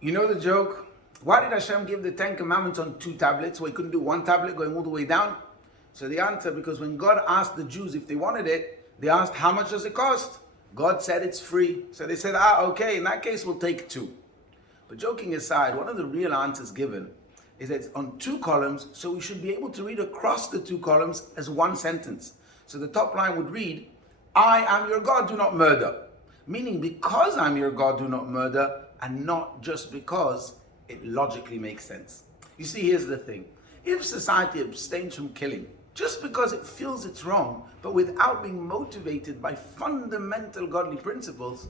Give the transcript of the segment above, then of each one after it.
You know the joke? Why did Hashem give the Ten Commandments on two tablets? Why he couldn't do one tablet going all the way down? So the answer, because when God asked the Jews if they wanted it, they asked, how much does it cost? God said it's free. So they said, okay, in that case we'll take two. But joking aside, one of the real answers given is that it's on two columns, so we should be able to read across the two columns as one sentence. So the top line would read, I am your God, do not murder. Meaning, because I'm your God, do not murder, and not just because it logically makes sense. You see, here's the thing. If society abstains from killing just because it feels it's wrong, but without being motivated by fundamental godly principles,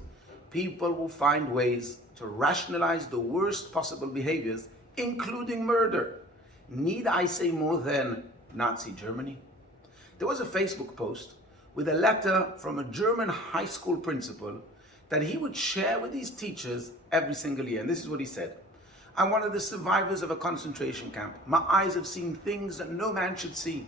people will find ways to rationalize the worst possible behaviors, including murder. Need I say more than Nazi Germany? There was a Facebook post with a letter from a German high school principal that he would share with his teachers every single year. And this is what he said. I'm one of the survivors of a concentration camp. My eyes have seen things that no man should see.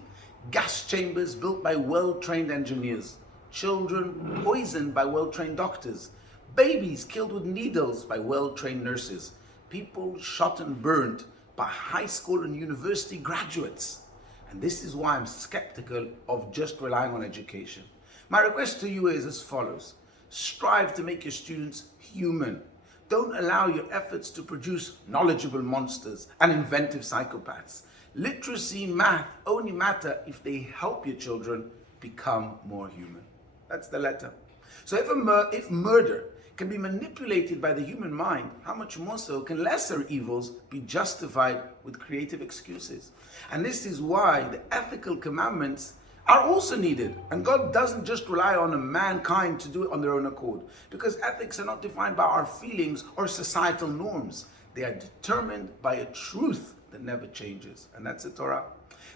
Gas chambers built by well-trained engineers. Children poisoned by well-trained doctors. Babies killed with needles by well-trained nurses. People shot and burned by high school and university graduates. And this is why I'm skeptical of just relying on education. My request to you is as follows. Strive to make your students human. Don't allow your efforts to produce knowledgeable monsters and inventive psychopaths. Literacy, math only matter if they help your children become more human. That's the letter. So if murder can be manipulated by the human mind, how much more so can lesser evils be justified with creative excuses? And this is why the ethical commandments are also needed. And God doesn't just rely on mankind to do it on their own accord. Because ethics are not defined by our feelings or societal norms. They are determined by a truth that never changes. And that's the Torah.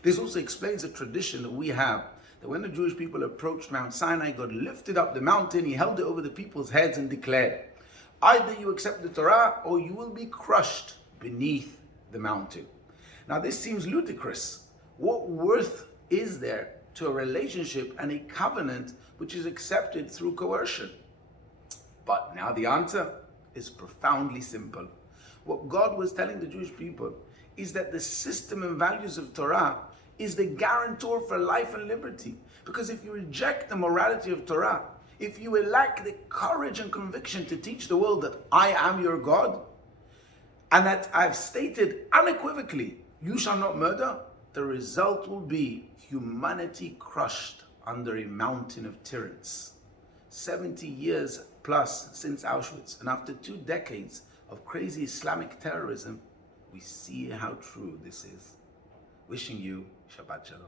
This also explains a tradition that we have, that when the Jewish people approached Mount Sinai, God lifted up the mountain, he held it over the people's heads and declared, either you accept the Torah or you will be crushed beneath the mountain. Now this seems ludicrous. What worth is there to a relationship and a covenant which is accepted through coercion? But now the answer is profoundly simple. What God was telling the Jewish people is that the system and values of Torah is the guarantor for life and liberty. Because if you reject the morality of Torah, if you lack the courage and conviction to teach the world that I am your God, and that I've stated unequivocally, you shall not murder, the result will be humanity crushed under a mountain of tyrants. 70 years plus since Auschwitz, and after 2 decades of crazy Islamic terrorism, we see how true this is. Wishing you Shabbat Shalom.